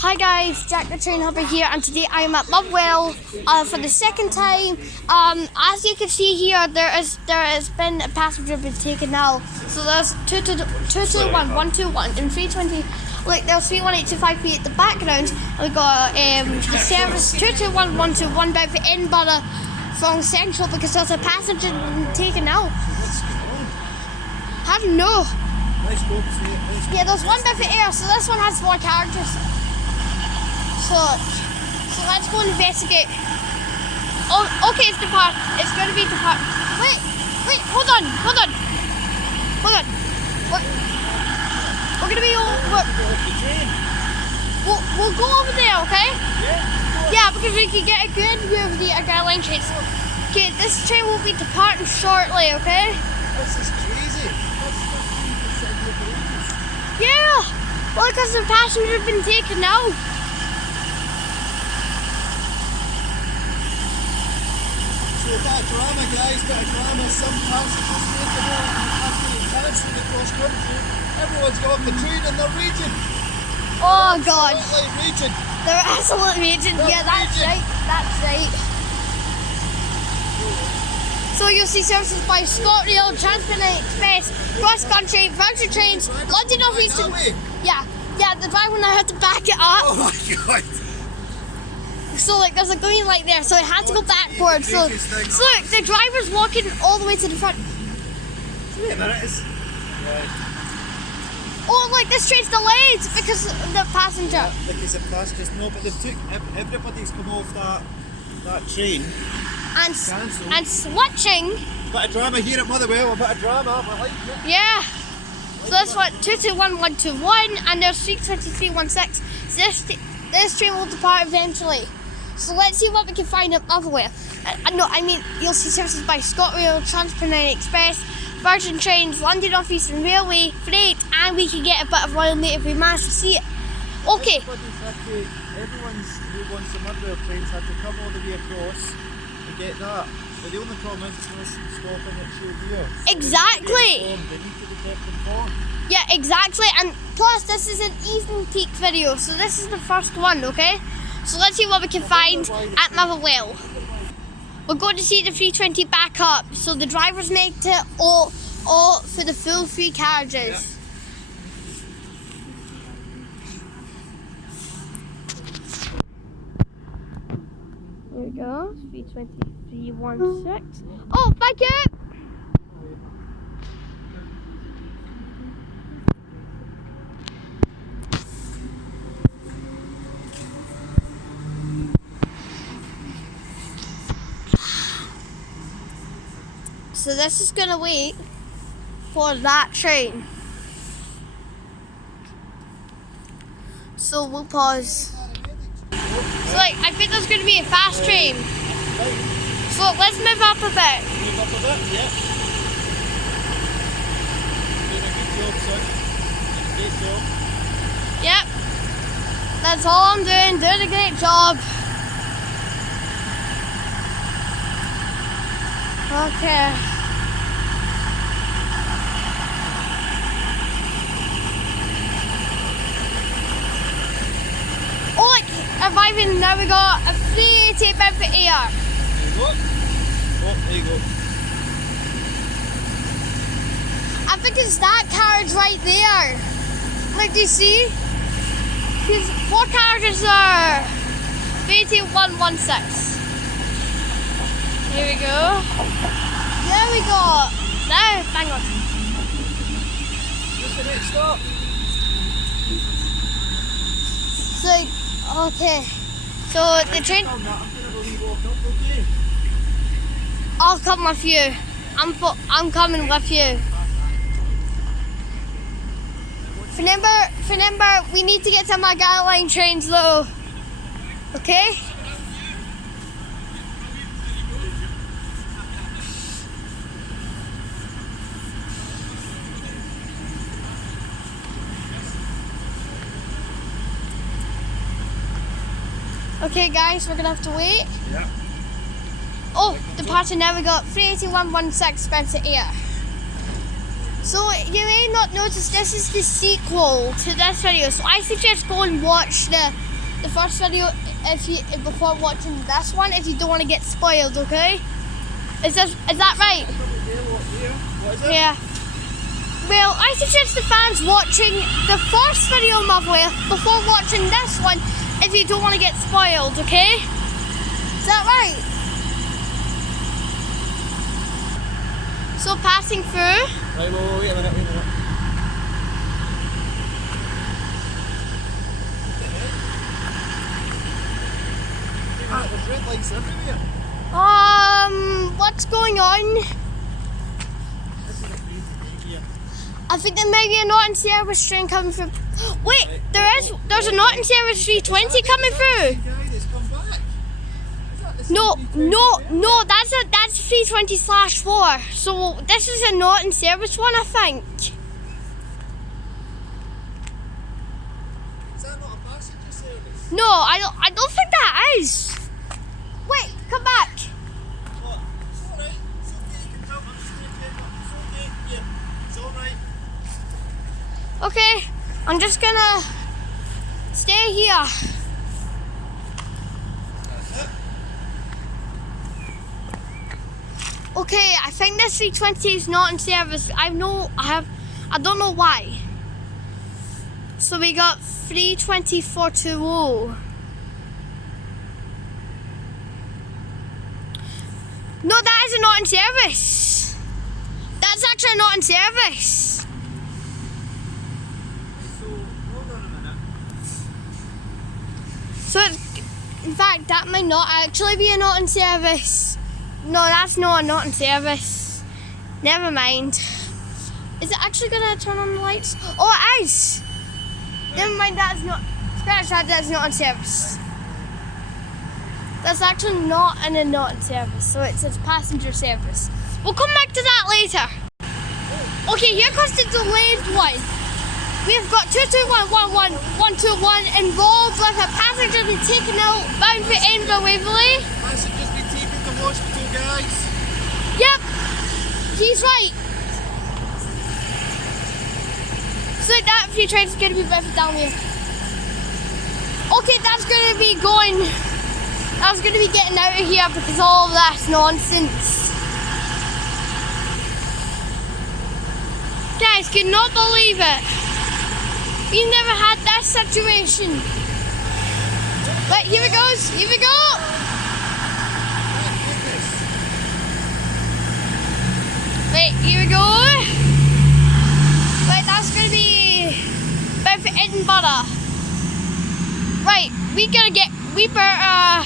Hi guys, Jack the Train Hopper here, and today I am at Motherwell for the second time. As you can see here, there has been a passenger been taken now. So there's 221, 121, and 320. Like there's 31825 at the background. And we got the service 221, 121 bound for Edinburgh from Central because there's a passenger been taken out. I don't know. Yeah, there's one bound for air, so this one has more characters. So let's go investigate. Oh, okay, it's depart. It's going to be depart. Wait, hold on. We're going to be we'll go over there, okay? Yeah, because we can get a good view of the line trains. Okay, this train will be departing shortly, okay? This is crazy. Yeah, well, because the passenger have been taken out. So a bit of drama, guys, bit of drama. Some passengers make it home after they cancelled the cross country. Everyone's got off the train and they're raging. Oh God. Absolutely raging. They're absolutely raging. Yeah, that's raging. right. So you'll see services by ScotRail, Transport Express, Cross Country, Virgin Trains, London North Eastern. Yeah, the driver now had to back it up. Oh my God. So like there's a green light there, so it had to go backwards. So look, the driver's walking all the way to the front. Wait a minute, it's... Oh, like this train's delayed because of the passenger. Yeah, because the passengers, no, but they've took, everybody's come off that train. And switching. A bit of drama here at Motherwell, a bit of drama, we like it. Yeah. So that's what 221, 121, and there's 32316. So this train will depart eventually. So let's see what we can find at Motherwell. I mean, you'll see services by ScotRail, Transport Express, Virgin Trains, London North Eastern Railway, Freight, and we can get a bit of Royal Mail if we manage to see it. Okay. Everyone's who wants the Motherwell trains had to come all the way across to get that. But the only problem is it's stopping at Shield. Exactly. They need to be kept informed. Yeah, exactly. And plus, this is an evening peak video, so this is the first one, okay? So let's see what we can find at Motherwell. We're going to see the 320 back up, so the drivers make it all for the full 3 carriages. There we go, 32316. Oh, thank you! So this is going to wait for that train. So we'll pause. So like, I think there's going to be a fast train. So let's move up a bit. Move up a bit, yeah. Doing a good job, son. Doing a great job. Yep. That's all I'm doing a great job. Okay. Oh, look, arriving now. We got a 388 bed for air. There you go. Oh, there you go. I think it's that carriage right there. Like, do you see? Because 4 carriages are 38116. Here we go. There we go. Now, bang on. What's the next stop? So, okay. So the train. I'm going to go walk up, okay? I'll come with you. I'm coming with you. Remember, we need to get to my line trains though. Okay? Okay guys, we're gonna have to wait. Yeah. Oh, departing now, we got 38116 Spencer Air. So you may not notice this is the sequel to this video, so I suggest go and watch the the first video before watching this one if you don't want to get spoiled, okay? Is that right? What is it? Yeah. Well, I suggest the fans watching the first video of Motherwell before watching this one if you don't want to get spoiled, okay? Is that right? So passing through. Right, wait a minute. There's red lights everywhere. What's going on? I think there may be a not in service train coming through. Wait, there's a not in service 320 coming through. No, that's 320/4. So this is a not in service one, I think. Is that not a passenger service? No, I don't think that is. Wait, come back. What? It's alright. It's okay, you can come. I'm just going to get up. It's okay. Yeah, it's alright. Okay, I'm just gonna stay here. Okay, I think this 320 is not in service. I don't know why. So we got 320/420. No, that is not in service. That's actually not in service. So, hold on a minute. So, in fact, that might not actually be a not in service. No, that's not a not in service. Never mind. Is it actually gonna turn on the lights? Oh, it is. Never mind, that's not. Scratch that. That's not in service. That's actually not in a not in service. So it's passenger service. We'll come back to that later. Okay, here comes the delayed one. We've got 2211121 involved with a passenger being taken out bound for Edinburgh Waverley. Passengers been taken to hospital, guys. Yep, he's right. So that few trains are going to be ripped down here. Okay, that's going to be going. I was going to be getting out of here because of all of that nonsense. Guys, could not believe it. We never had that situation. Right, here it goes. Here we go. Right, here we go. Right, that's going to be bound for Edinburgh. Right, we better,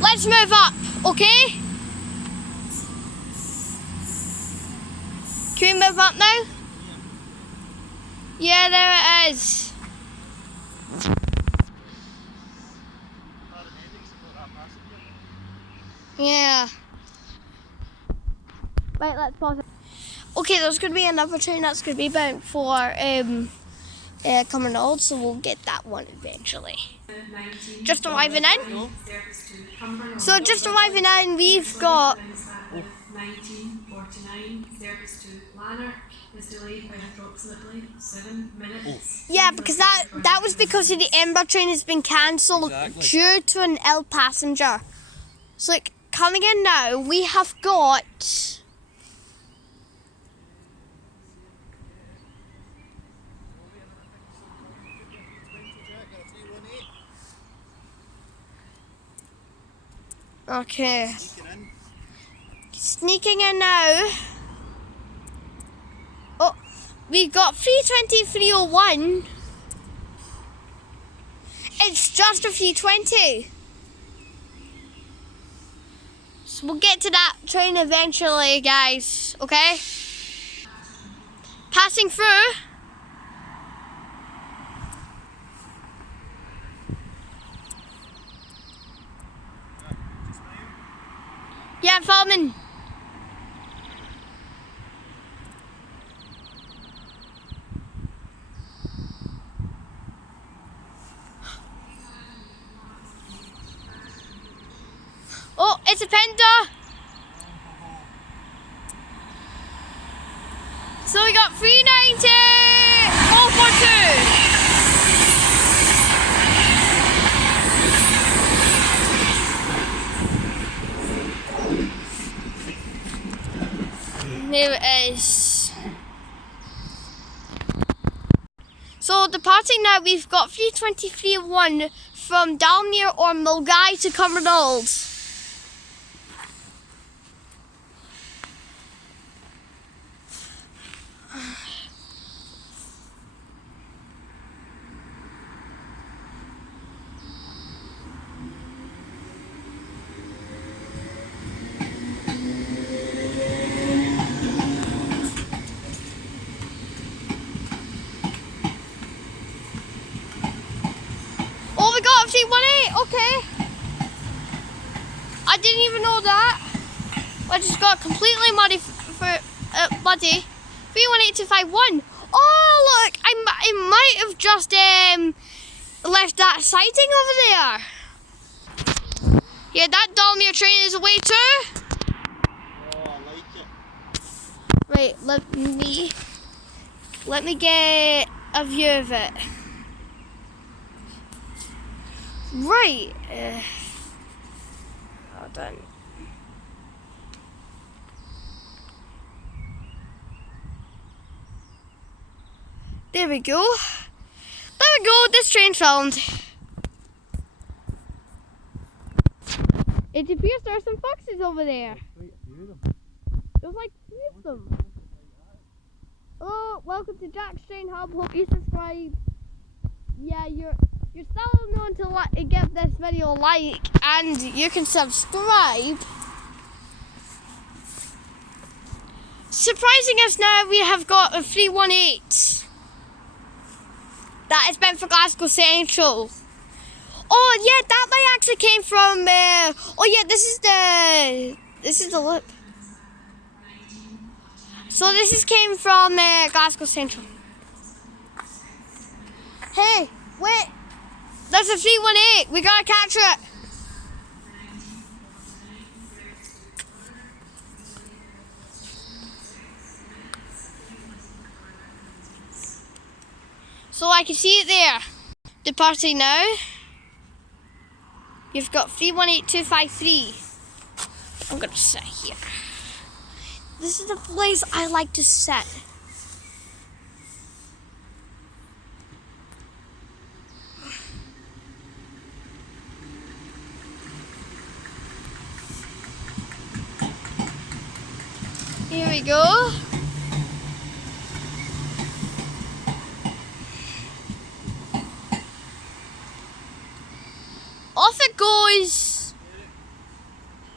let's move up, okay? Can we move up now? Yeah, there it is. Yeah. Right, let's pause it. Okay, there's going to be another train that's going to be bound for Cumbernauld, so we'll get that one eventually. Just arriving in. So just arriving in, we've got. 1949 service to Lanark is delayed by approximately 7 minutes. Yeah, because that was because the Edinburgh train has been cancelled due to an ill passenger. So like coming in now, we have got. Okay. Sneaking in now. Oh, we got 320/301. It's just a 320. So we'll get to that train eventually, guys. Okay? Passing through. Yeah, filming. Oh, it's a Penta. So we got 390, 442. There it is. So departing now, we've got 323.1 from Dalmuir or Mulgai to Cumbernauld. Oh, we got a 318, okay. I didn't even know that. I just got completely muddy muddy. 318251. Oh look, I might have just left that sighting over there. Yeah, that Dalmuir train is away too. Oh, I like it. Right, let me get a view of it. Right. Hold on. There we go. There we go. This train's found. It appears there are some foxes over there. There's like 3 of them. Hello, welcome to Jack's Train Hub. Hope you subscribe. Yeah, you're still known to give this video a like, and you can subscribe. Surprising us now, we have got a 318. That is meant for Glasgow Central. Oh yeah, that light actually came from. Oh yeah, this is the loop. So this came from Glasgow Central. Hey, wait! There's a 318. We gotta catch it. So I can see it there. Departing now. You've got 318253. I'm gonna sit here. This is the place I like to sit. Here we go. Off it goes.